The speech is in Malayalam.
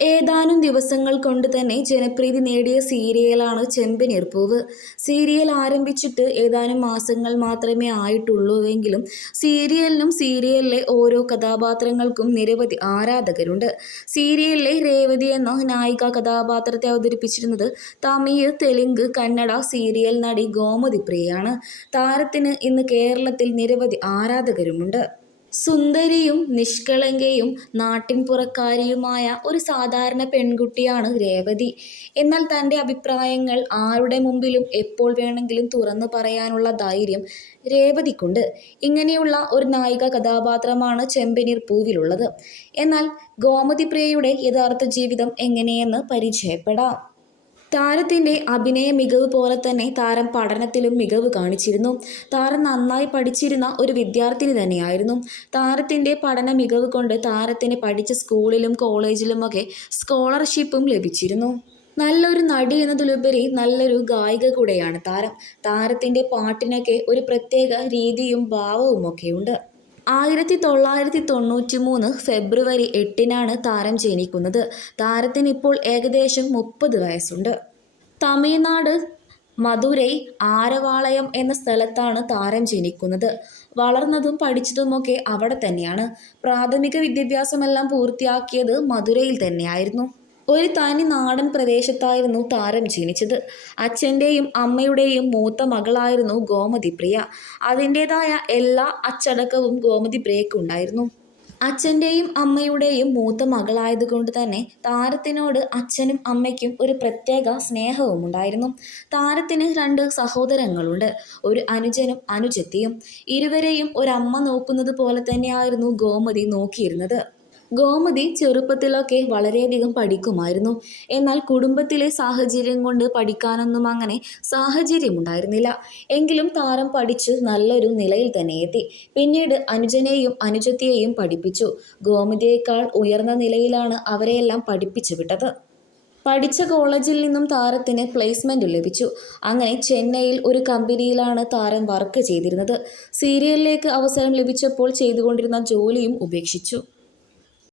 ഏതാനും ദിവസങ്ങൾ കൊണ്ട് തന്നെ ജനപ്രീതി നേടിയ സീരിയലാണ് ചെമ്പനീർപ്പൂവ് സീരിയൽ ആരംഭിച്ചിട്ട് ഏതാനും മാസങ്ങൾ മാത്രമേ ആയിട്ടുള്ളൂവെങ്കിലും സീരിയലിനും സീരിയലിലെ ഓരോ കഥാപാത്രങ്ങൾക്കും നിരവധി ആരാധകരുണ്ട്. സീരിയലിലെ രേവതി എന്ന നായിക കഥാപാത്രത്തെ അവതരിപ്പിച്ചിരുന്നത് തമിഴ് തെലുങ്ക് കന്നഡ സീരിയൽ നടി ഗോമതി പ്രിയയാണ് താരത്തിന് ഇന്ന് കേരളത്തിൽ നിരവധി ആരാധകരുമുണ്ട്. സുന്ദരിയും നിഷ്കളങ്കയും നാട്ടിൻപുറക്കാരിയുമായ ഒരു സാധാരണ പെൺകുട്ടിയാണ് രേവതി. എന്നാൽ തന്റെ അഭിപ്രായങ്ങൾ ആരുടെ മുമ്പിലും എപ്പോൾ വേണമെങ്കിലും തുറന്നു പറയാനുള്ള ധൈര്യം രേവതിക്കുണ്ട്. ഇങ്ങനെയുള്ള ഒരു നായിക കഥാപാത്രമാണ് ചെമ്പനീർ പൂവിലുള്ളത്. എന്നാൽ ഗോമതി പ്രിയയുടെ യഥാർത്ഥ ജീവിതം എങ്ങനെയെന്ന് പരിചയപ്പെടാം. താരത്തിന്റെ അഭിനയ മികവ് പോലെ തന്നെ താരം പഠനത്തിലും മികവ് കാണിച്ചിരുന്നു. താരം നന്നായി പഠിച്ചിരുന്ന ഒരു വിദ്യാർത്ഥിനി തന്നെയായിരുന്നു. താരത്തിന്റെ പഠന മികവ് കൊണ്ട് താരത്തിന് പഠിച്ച സ്കൂളിലും കോളേജിലുമൊക്കെ സ്കോളർഷിപ്പും ലഭിച്ചിരുന്നു. നല്ലൊരു നടി എന്നതിലുപരി നല്ലൊരു ഗായിക കൂടെയാണ് താരം. താരത്തിന്റെ പാട്ടിനൊക്കെ ഒരു പ്രത്യേക രീതിയും ഭാവവുമൊക്കെയുണ്ട്. ആയിരത്തി തൊള്ളായിരത്തി തൊണ്ണൂറ്റി മൂന്ന് ഫെബ്രുവരി എട്ടിനാണ് താരം ജനിക്കുന്നത്. താരത്തിന് ഇപ്പോൾ ഏകദേശം മുപ്പത് വയസ്സുണ്ട്. തമിഴ്നാട് മധുരൈ ആരവാളയം എന്ന സ്ഥലത്താണ് താരം ജനിക്കുന്നത്. വളർന്നതും പഠിച്ചതുമൊക്കെ അവിടെ തന്നെയാണ്. പ്രാഥമിക വിദ്യാഭ്യാസമെല്ലാം പൂർത്തിയാക്കിയത് മധുരയിൽ തന്നെയായിരുന്നു. ഒരു തനി നാടൻ പ്രദേശത്തായിരുന്നു താരം ജനിച്ചത്. അച്ഛന്റെയും അമ്മയുടെയും മൂത്ത മകളായിരുന്നു ഗോമതി പ്രിയ. അതിന്റേതായ എല്ലാ അച്ചടക്കവും ഗോമതി പ്രിയക്കുണ്ടായിരുന്നു അച്ഛന്റെയും അമ്മയുടെയും മൂത്ത മകളായതുകൊണ്ട് തന്നെ താരത്തിനോട് അച്ഛനും അമ്മയ്ക്കും ഒരു പ്രത്യേക സ്നേഹവും ഉണ്ടായിരുന്നു. താരത്തിന് രണ്ട് സഹോദരങ്ങളുണ്ട്. ഒരു അനുജനും അനുജത്തിയും. ഇരുവരെയും ഒരമ്മ നോക്കുന്നത് പോലെ തന്നെയായിരുന്നു ഗോമതി നോക്കിയിരുന്നത്. ഗോമതി ചെറുപ്പത്തിലൊക്കെ വളരെയധികം പഠിക്കുമായിരുന്നു. എന്നാൽ കുടുംബത്തിലെ സാഹചര്യം കൊണ്ട് പഠിക്കാനൊന്നും അങ്ങനെ സാഹചര്യമുണ്ടായിരുന്നില്ല. എങ്കിലും താരം പഠിച്ച് നല്ലൊരു നിലയിൽ തന്നെ എത്തി. പിന്നീട് അനുജനെയും അനുജത്തിയെയും പഠിപ്പിച്ചു. ഗോമതിയേക്കാൾ ഉയർന്ന നിലയിലാണ് അവരെയെല്ലാം പഠിപ്പിച്ചു വിട്ടത്. പഠിച്ച കോളേജിൽ നിന്നും താരത്തിന് പ്ലേസ്മെന്റ് ലഭിച്ചു. അങ്ങനെ ചെന്നൈയിൽ ഒരു കമ്പനിയിലാണ് താരം വർക്ക് ചെയ്തിരുന്നത്. സീരിയലിലേക്ക് അവസരം ലഭിച്ചപ്പോൾ ചെയ്തുകൊണ്ടിരുന്ന ജോലിയും ഉപേക്ഷിച്ചു.